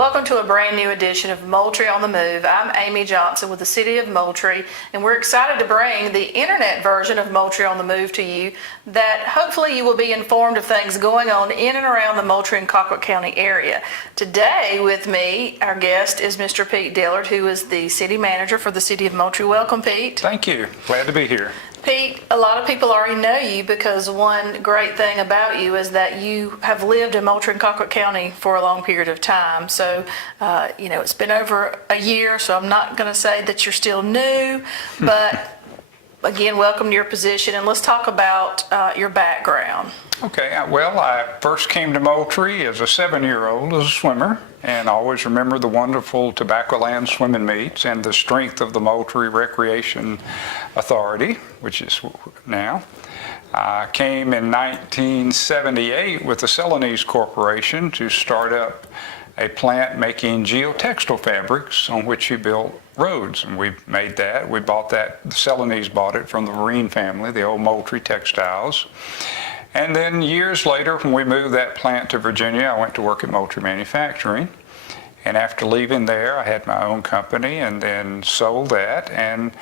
Welcome to a brand new edition of Moultrie on the Move. I'm Amy Johnson with the City of Moultrie, and we're excited to bring the internet version of Moultrie on the Move to you that hopefully you will be informed of things going on in and around the Moultrie and Colquitt County area. Today with me, our guest is Mr. Pete Dillard, who is the City Manager for the City of Moultrie. Welcome, Pete. Thank you. Glad to be here. Pete, a lot of people already know you because one great thing about you is that you have lived in Moultrie and Colquitt County for a long period of time. So, it's been over a year, so I'm not going to say that you're still new, but again, welcome to your position, and let's talk about your background. Okay, well, I first came to Moultrie as a 7-year-old as a swimmer, and I always remember the wonderful Tobacco Land swimming meets and the strength of the Moultrie Recreation Authority, which is now. I came in 1978 with the Celanese Corporation to start up a plant making geotextile fabrics on which you built roads, and we made that. We bought that, the Celanese bought it from the Marine family, the old Moultrie Textiles. And then years later, when we moved that plant to Virginia, I went to work at Moultrie Manufacturing. And after leaving there, I had my own company and then sold that and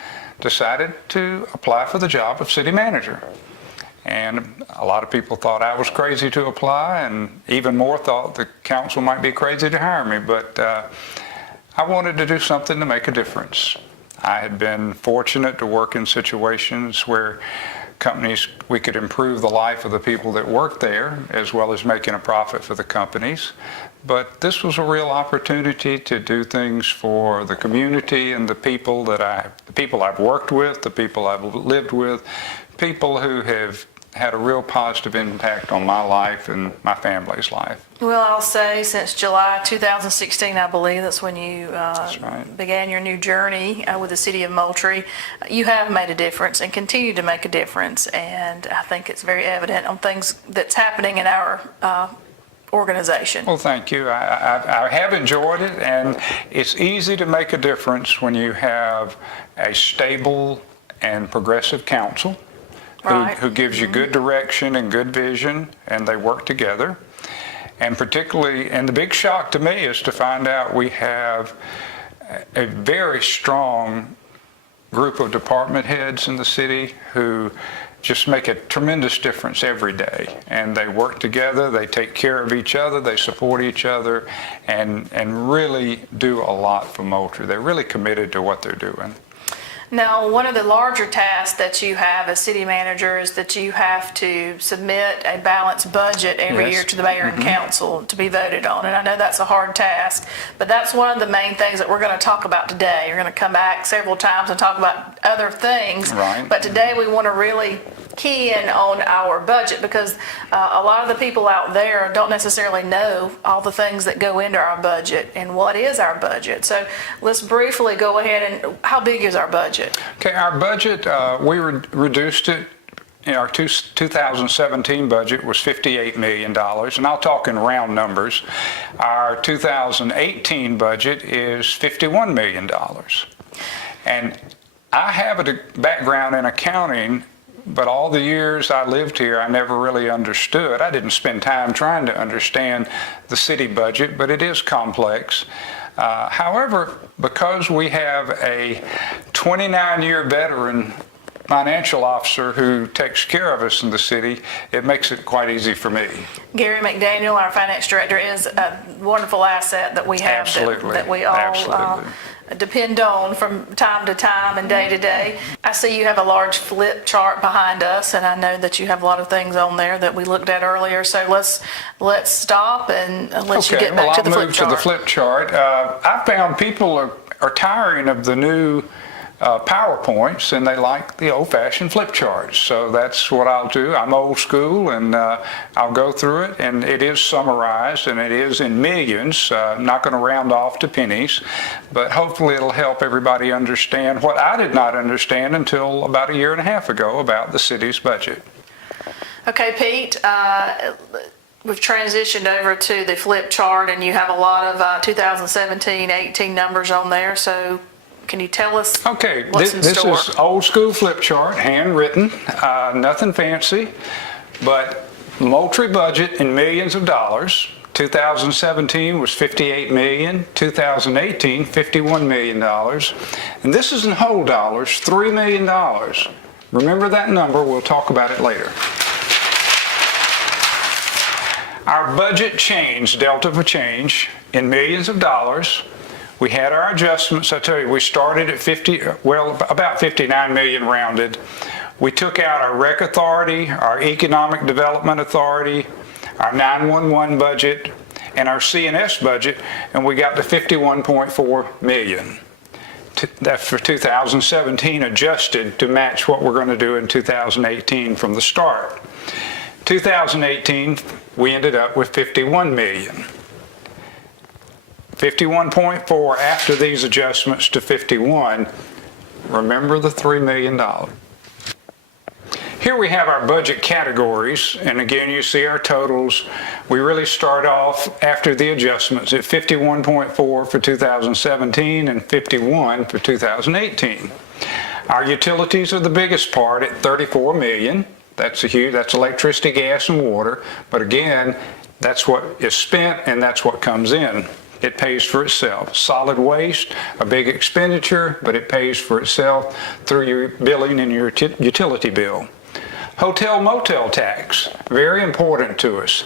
decided to apply for the job of city manager. And a lot of people thought I was crazy to apply, and even more thought the council might be crazy to hire me. But I wanted to do something to make a difference. I had been fortunate to work in situations where we could improve the life of the people that worked there, as well as making a profit for the companies. But this was a real opportunity to do things for the community and the people I've worked with, the people I've lived with, people who have had a real positive impact on my life and my family's life. Well, I'll say since July 2016, I believe that's when you began your new journey with the City of Moultrie. You have made a difference and continue to make a difference, and I think it's very evident on things that's happening in our organization. Well, thank you. I have enjoyed it, and it's easy to make a difference when you have a stable and progressive council who gives you good direction and good vision, and they work together. And particularly, and the big shock to me is to find out we have a very strong group of department heads in the city who just make a tremendous difference every day. And they work together, they take care of each other, they support each other, and really do a lot for Moultrie. They're really committed to what they're doing. Now, one of the larger tasks that you have as city manager is that you have to submit a balanced budget every year to the mayor and council to be voted on. And I know that's a hard task, but that's one of the main things that we're going to talk about today. You're going to come back several times and talk about other things. Right. But today we want to really key in on our budget because a lot of the people out there don't necessarily know all the things that go into our budget and what is our budget. So let's briefly go ahead and how big is our budget? Okay, our budget, we reduced it. Our 2017 budget was $58 million, and I'll talk in round numbers. Our 2018 budget is $51 million. And I have a background in accounting, but all the years I lived here, I never really understood. I didn't spend time trying to understand the city budget, but it is complex. However, because we have a 29-year veteran financial officer who takes care of us in the city, it makes it quite easy for me. Gary McDaniel, our finance director, is a wonderful asset that we have that we all depend on from time to time and day to day. I see you have a large flip chart behind us, and I know that you have a lot of things on there that we looked at earlier. So let's stop and let you get back to the flip chart. I'll move to the flip chart. I found people are tiring of the new PowerPoints, and they like the old-fashioned flip charts. So that's what I'll do. I'm old school, and I'll go through it, and it is summarized, and it is in millions. I'm not going to round off to pennies, but hopefully it'll help everybody understand what I did not understand until about a year and a half ago about the city's budget. Okay, Pete. We've transitioned over to the flip chart, and you have a lot of 2017-18 numbers on there. So can you tell us what's in store? This is old school flip chart, handwritten, nothing fancy, but Moultrie budget in millions of dollars, 2017 was $58 million. 2018, $51 million. And this is in whole dollars, $3 million. Remember that number. We'll talk about it later. Our budget changed, delta for change, in millions of dollars. We had our adjustments. I tell you, we started at about 59 million rounded. We took out our rec authority, our economic development authority, our 911 budget, and our CNS budget, and we got to 51.4 million. That's for 2017, adjusted to match what we're going to do in 2018 from the start. 2018, we ended up with 51 million. 51.4 after these adjustments to 51. Remember the $3 million. Here we have our budget categories, and again you see our totals. We really start off after the adjustments at 51.4 for 2017 and 51 for 2018. Our utilities are the biggest part at 34 million. That's electricity, gas, and water. But again, that's what is spent and that's what comes in. It pays for itself. Solid waste, a big expenditure, but it pays for itself through your billing and your utility bill. Hotel motel tax, very important to us.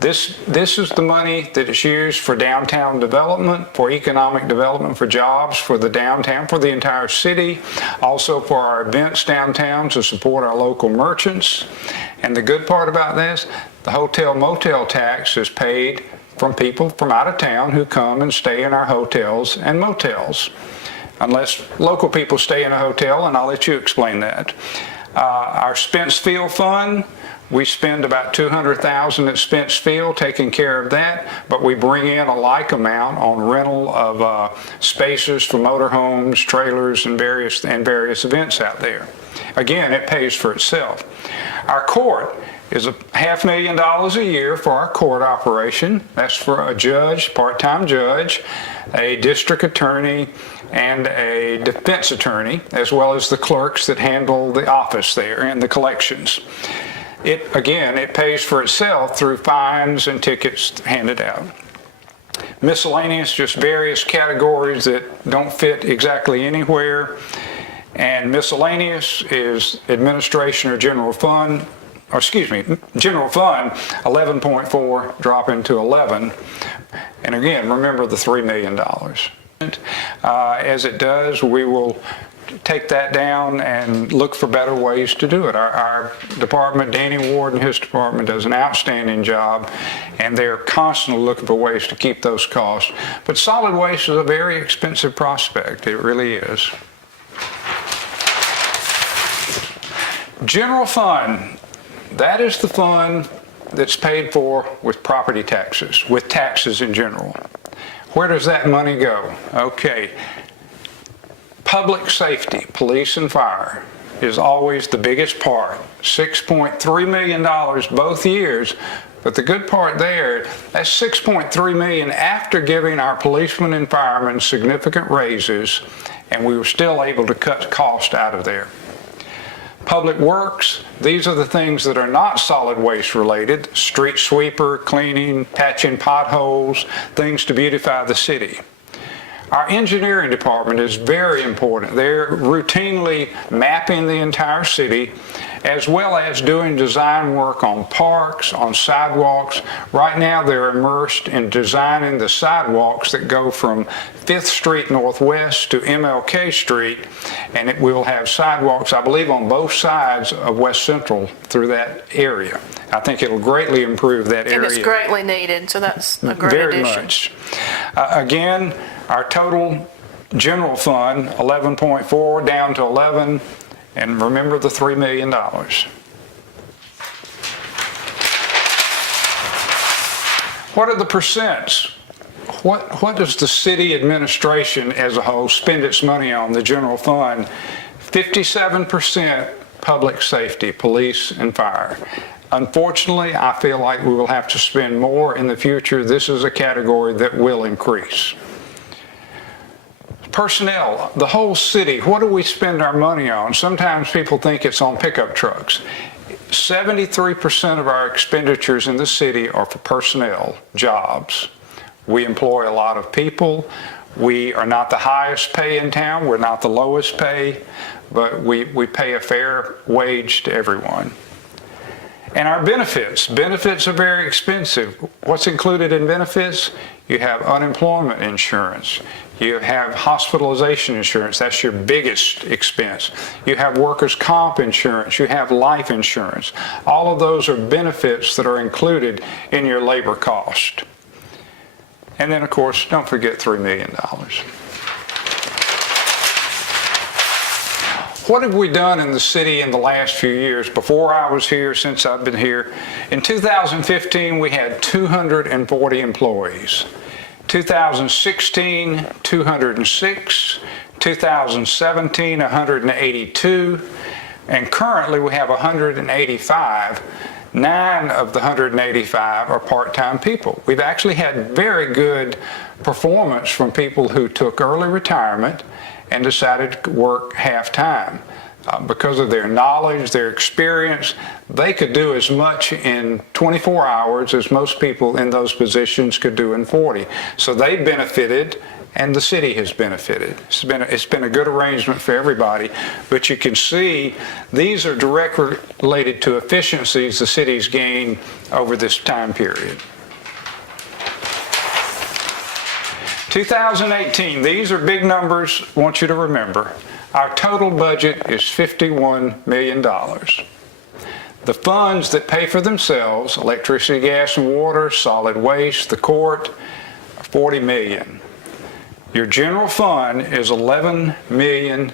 This is the money that is used for downtown development, for economic development, for jobs, for the downtown, for the entire city, also for our events downtown to support our local merchants. And the good part about this, the hotel motel tax is paid from people from out of town who come and stay in our hotels and motels. Unless local people stay in a hotel, and I'll let you explain that. Our Spence Field Fund, we spend about $200,000 at Spence Field taking care of that, but we bring in a like amount on rental of spaces for motorhomes, trailers, and various events out there. Again, it pays for itself. Our court is $500,000 a year for our court operation. That's for a judge, part-time judge, a district attorney, and a defense attorney, as well as the clerks that handle the office there and the collections. It pays for itself through fines and tickets handed out. Miscellaneous, just various categories that don't fit exactly anywhere. And miscellaneous is administration or general fund, general fund, 11.4 dropping to 11. And again, remember the $3 million. As it does, we will take that down and look for better ways to do it. Our department, Danny Ward and his department, does an outstanding job, and they're constantly looking for ways to keep those costs. But solid waste is a very expensive prospect. It really is. General fund, that is the fund that's paid for with property taxes, with taxes in general. Where does that money go? Okay. Public safety, police and fire, is always the biggest part. $6.3 million both years. But the good part there, that's $6.3 million after giving our policemen and firemen significant raises, and we were still able to cut cost out of there. Public works, these are the things that are not solid waste related: street sweeper, cleaning, patching potholes, things to beautify the city. Our engineering department is very important. They're routinely mapping the entire city, as well as doing design work on parks, on sidewalks. Right now they're immersed in designing the sidewalks that go from 5th Street Northwest to MLK Street, and we will have sidewalks, I believe, on both sides of West Central through that area. I think it'll greatly improve that area. And it's greatly needed, so that's a great Very addition. much. Again, our total general fund, 11.4 down to 11, and remember the $3 million. What are the percents? What does the city administration as a whole spend its money on, the general fund? 57% public safety, police and fire. Unfortunately, I feel like we will have to spend more in the future. This is a category that will increase. Personnel, the whole city, what do we spend our money on? Sometimes people think it's on pickup trucks. 73% of our expenditures in the city are for personnel, jobs. We employ a lot of people. We are not the highest pay in town. We're not the lowest pay, but we pay a fair wage to everyone. And our benefits are very expensive. What's included in benefits? You have unemployment insurance. You have hospitalization insurance. That's your biggest expense. You have workers' comp insurance. You have life insurance. All of those are benefits that are included in your labor cost. And then, of course, don't forget $3 million. What have we done in the city in the last few years? Before I was here, since I've been here, in 2015 we had 240 employees. 2016, 206. 2017, 182. And currently we have 185. 9 of the 185 are part-time people. We've actually had very good performance from people who took early retirement and decided to work half-time. Because of their knowledge, their experience, they could do as much in 24 hours as most people in those positions could do in 40. So they benefited, and the city has benefited. It's been a good arrangement for everybody, but you can see these are directly related to efficiencies the city's gained over this time period. 2018, these are big numbers, I want you to remember. Our total budget is $51 million. The funds that pay for themselves, electricity, gas, and water, solid waste, the court, are $40 million. Your general fund is $11 million.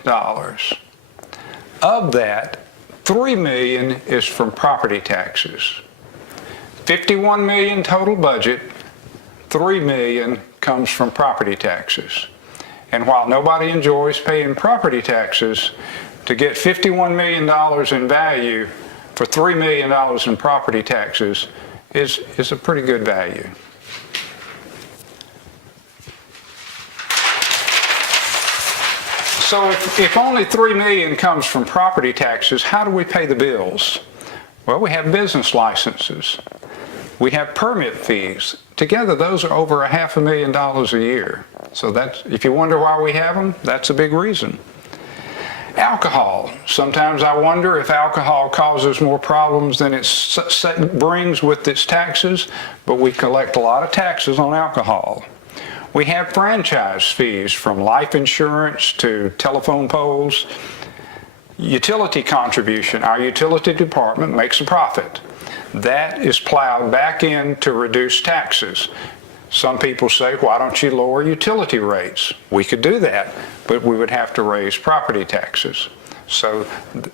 Of that, $3 million is from property taxes. $51 million total budget, $3 million comes from property taxes. And while nobody enjoys paying property taxes, to get $51 million in value for $3 million in property taxes is a pretty good value. So if only $3 million comes from property taxes, how do we pay the bills? Well, we have business licenses. We have permit fees. Together, those are over $500,000 a year. So that's, if you wonder why we have them, that's a big reason. Alcohol. Sometimes I wonder if alcohol causes more problems than it brings with its taxes, but we collect a lot of taxes on alcohol. We have franchise fees from life insurance to telephone poles. Utility contribution. Our utility department makes a profit. That is plowed back in to reduce taxes. Some people say, why don't you lower utility rates? We could do that, but we would have to raise property taxes. So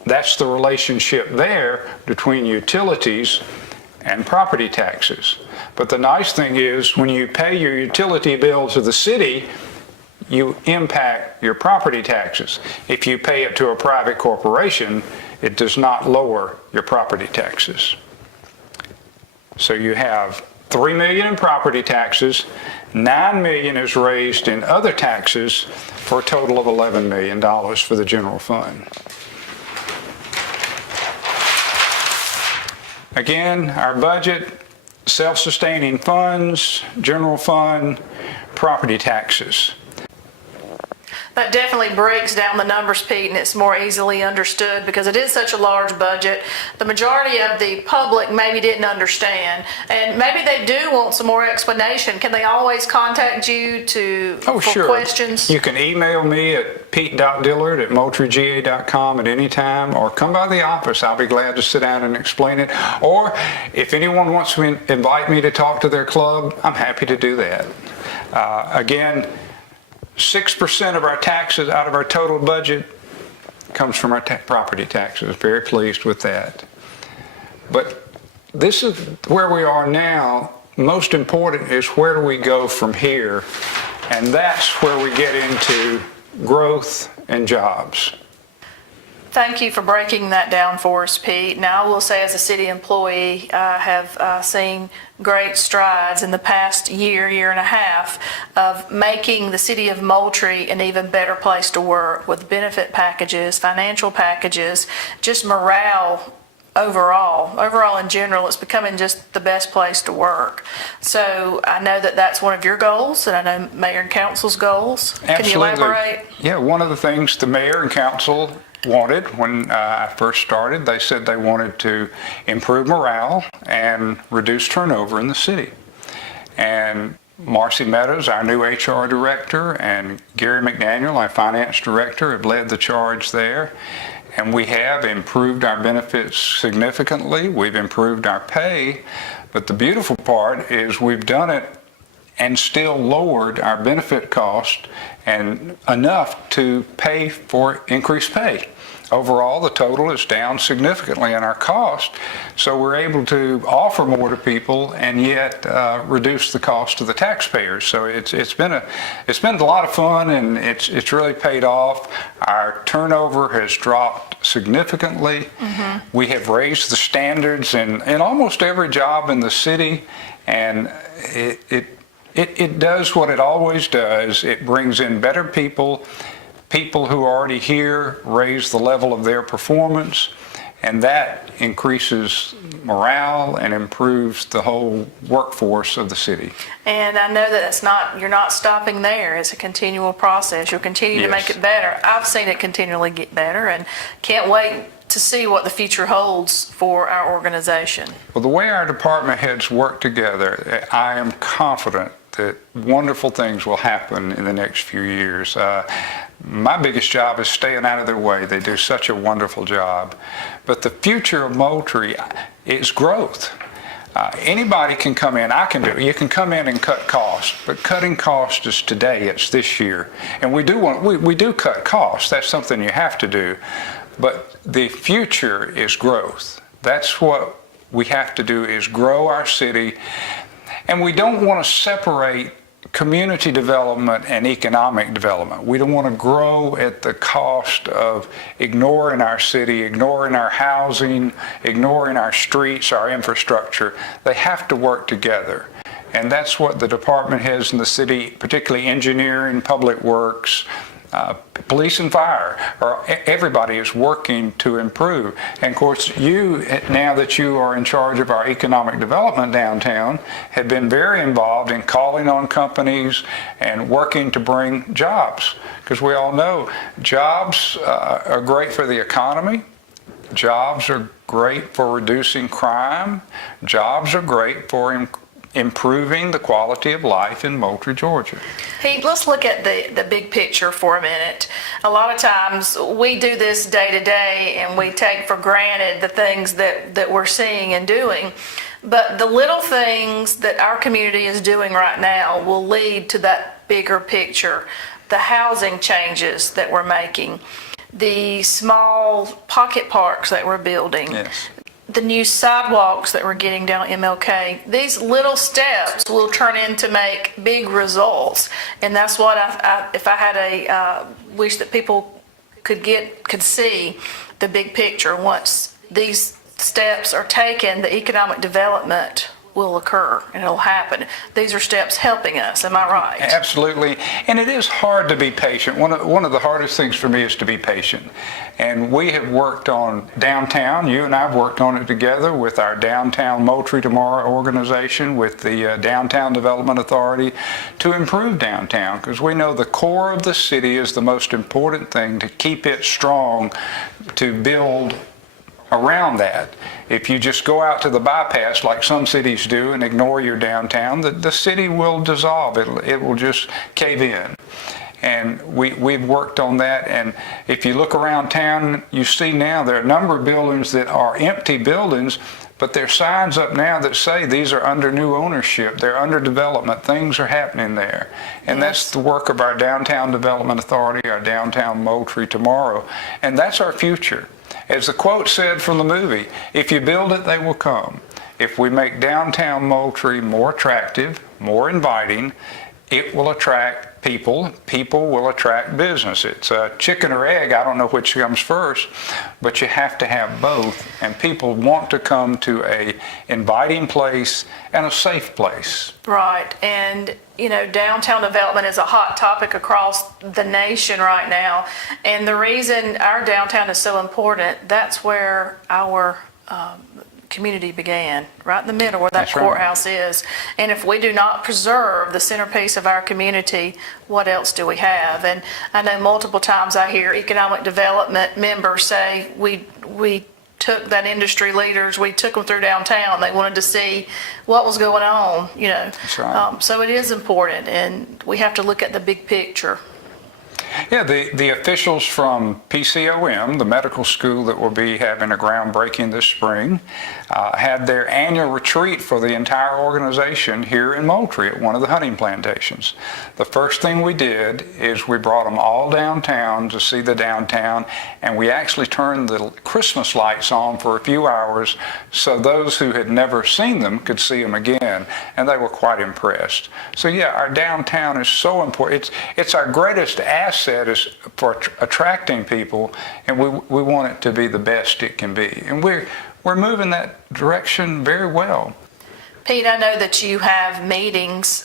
that's the relationship there between utilities and property taxes. But the nice thing is, when you pay your utility bill to the city, you impact your property taxes. If you pay it to a private corporation, it does not lower your property taxes. So you have $3 million in property taxes, $9 million is raised in other taxes, for a total of $11 million for the general fund. Again, our budget, self-sustaining funds, general fund, property taxes. That definitely breaks down the numbers, Pete, and it's more easily understood because it is such a large budget. The majority of the public maybe didn't understand, and maybe they do want some more explanation. Can they always contact you for questions? You can email me at pete.dillard@moultriega.com at any time, or come by the office. I'll be glad to sit down and explain it. Or if anyone wants to invite me to talk to their club, I'm happy to do that. Again, 6% of our taxes out of our total budget comes from our property taxes. Very pleased with that. But this is where we are now. Most important is, where do we go from here? And that's where we get into growth and jobs. Thank you for breaking that down for us, Pete. Now, I will say, as a city employee, I have seen great strides in the past year and a half of making the city of Moultrie an even better place to work, with benefit packages, financial packages, just morale overall in general, it's becoming just the best place to work. So I know that that's one of your goals, and I know Mayor and Council's goals. Can you Absolutely. elaborate? Yeah, one of the things the mayor and council wanted when I first started, they said they wanted to improve morale and reduce turnover in the city. And Marcy Meadows, our new HR director, and Gary McDaniel, our finance director, have led the charge there. And we have improved our benefits significantly. We've improved our pay. But the beautiful part is we've done it and still lowered our benefit cost and enough to pay for increased pay. Overall, the total is down significantly in our cost, so we're able to offer more to people and yet reduce the cost to the taxpayers. So it's been a lot of fun, and it's really paid off. Our turnover has dropped significantly. Mm-hmm. We have raised the standards in almost every job in the city, and it does what it always does. It brings in better people. People who are already here raise the level of their performance, and that increases morale and improves the whole workforce of the city. And I know that you're not stopping there. It's a continual process. You'll continue to make it better. I've seen it continually get better, and can't wait to see what the future holds for our organization. Well, the way our department heads work together, I am confident that wonderful things will happen in the next few years. My biggest job is staying out of their way. They do such a wonderful job. But the future of Moultrie is growth. Anybody can come in. I can do it. You can come in and cut costs, but cutting costs is today. It's this year, and we do cut costs. That's something you have to do. But the future is growth. That's what we have to do, is grow our city. And we don't want to separate community development and economic development. We don't want to grow at the cost of ignoring our city, ignoring our housing, ignoring our streets, our infrastructure. They have to work together. And that's what the department heads in the city, particularly engineering, public works, police and fire, everybody is working to improve. And of course, you, now that you are in charge of our economic development downtown, have been very involved in calling on companies and working to bring jobs. Because we all know jobs are great for the economy. Jobs are great for reducing crime. Jobs are great for improving the quality of life in Moultrie, Georgia. Pete, let's look at the big picture for a minute. A lot of times we do this day to day and we take for granted the things that we're seeing and doing. But the little things that our community is doing right now will lead to that bigger picture. The housing changes that we're making, the small pocket parks that we're building. Yes. The new sidewalks that we're getting down MLK, these little steps will turn into make big results. And that's what if I had a wish that people could see the big picture. Once these steps are taken, the economic development will occur and it'll happen. These are steps helping us, am I right? Absolutely. And it is hard to be patient. One of the hardest things for me is to be patient. And we have worked on downtown. You and I have worked on it together with our Downtown Moultrie Tomorrow organization, with the Downtown Development Authority, to improve downtown, because we know the core of the city is the most important thing to keep it strong, to build around that. If you just go out to the bypass like some cities do and ignore your downtown, the city will dissolve. It will just cave in. And we've worked on that. And if you look around town, you see now there are a number of buildings that are empty buildings, but there are signs up now that say these are under new ownership, they're under development, things are happening there. And that's the work of our Downtown Development Authority, our Downtown Moultrie Tomorrow. And that's our future. As the quote said from the movie, if you build it, they will come. If we make downtown Moultrie more attractive, more inviting, it will attract people. People will attract business. It's a chicken or egg. I don't know which comes first, but you have to have both. And people want to come to a inviting place and a safe place. Right. And, you know, downtown development is a hot topic across the nation right now. And the reason our downtown is so important, that's where our community began, right in the middle where that That's right. courthouse is. And if we do not preserve the centerpiece of our community, what else do we have? And I know multiple times I hear economic development members say, we took that industry leaders, we took them through downtown. They wanted to see what was going on, you know. That's right. So it is important, and we have to look at the big picture. Yeah, the officials from PCOM, the medical school that will be having a groundbreaking this spring, had their annual retreat for the entire organization here in Moultrie at one of the hunting plantations. The first thing we did is we brought them all downtown to see the downtown, and we actually turned the Christmas lights on for a few hours so those who had never seen them could see them again, and they were quite impressed. So yeah, our downtown is so important. It's our greatest asset is for attracting people, and we want it to be the best it can be. And we're moving that direction very well. Pete, I know that you have meetings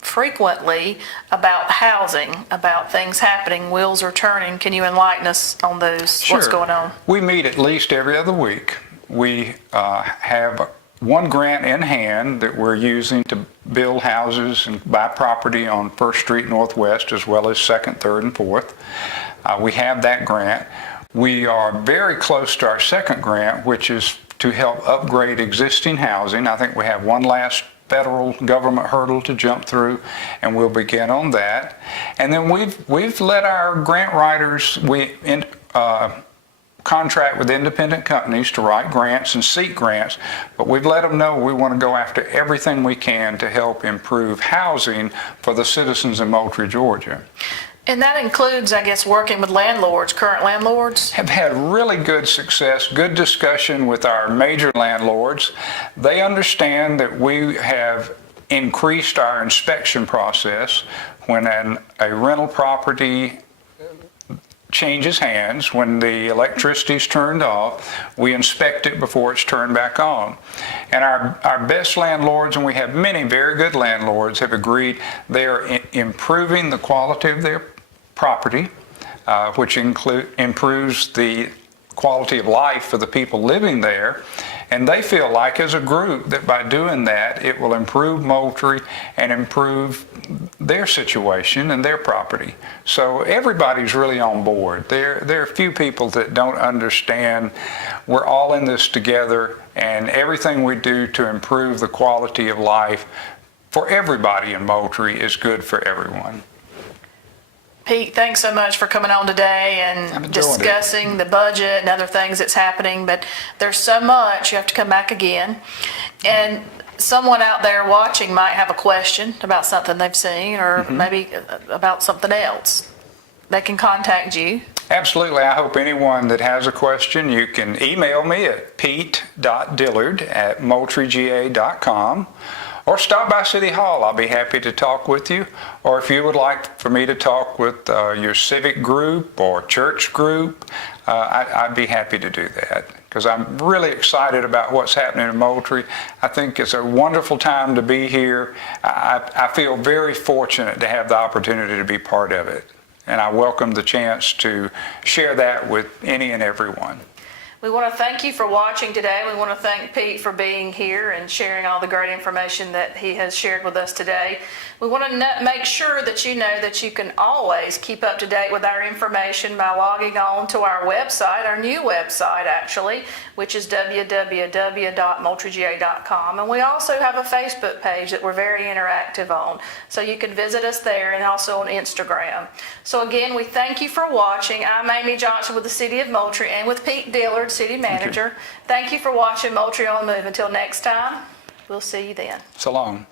frequently about housing, about things happening, wheels are turning. Can you enlighten us on those? Sure. What's going on? We meet at least every other week. We have one grant in hand that we're using to build houses and buy property on 1st Street Northwest as well as 2nd, 3rd, and 4th. We have that grant. We are very close to our second grant, which is to help upgrade existing housing. I think we have one last federal government hurdle to jump through, and we'll begin on that. And then we've let our grant writers, contract with independent companies to write grants and seek grants, but we've let them know we want to go after everything we can to help improve housing for the citizens in Moultrie, Georgia. And that includes, I guess, working with landlords, current landlords? Have had really good success, good discussion with our major landlords. They understand that we have increased our inspection process when a rental property changes hands. When the electricity's turned off, we inspect it before it's turned back on. And our best landlords, and we have many very good landlords, have agreed they are improving the quality of their property, which improves the quality of life for the people living there. And they feel like as a group that by doing that, it will improve Moultrie and improve their situation and their property. So everybody's really on board. There are a few people that don't understand we're all in this together, and everything we do to improve the quality of life for everybody in Moultrie is good for everyone. Pete, thanks so much for coming on today and discussing the budget and other things that's happening, but there's so much. You have to come back again. And someone out there watching might have a question about something they've seen or maybe about something else. They can contact you. Absolutely. I hope anyone that has a question, you can email me at pete.dillard@moultriega.com. Or stop by City Hall. I'll be happy to talk with you. Or if you would like for me to talk with your civic group or church group, I'd be happy to do that, because I'm really excited about what's happening in Moultrie. I think it's a wonderful time to be here. I feel very fortunate to have the opportunity to be part of it. And I welcome the chance to share that with any and everyone. We want to thank you for watching today. We want to thank Pete for being here and sharing all the great information that he has shared with us today. We want to make sure that you know that you can always keep up to date with our information by logging on to our website, our new website actually, which is www.moultriega.com. And we also have a Facebook page that we're very interactive on. So you can visit us there and also on Instagram. So again, we thank you for watching. I'm Amy Johnson with the City of Moultrie and with Pete Dillard, City Manager. Thank you for watching Moultrie On the Move. Until next time, we'll see you then. So long.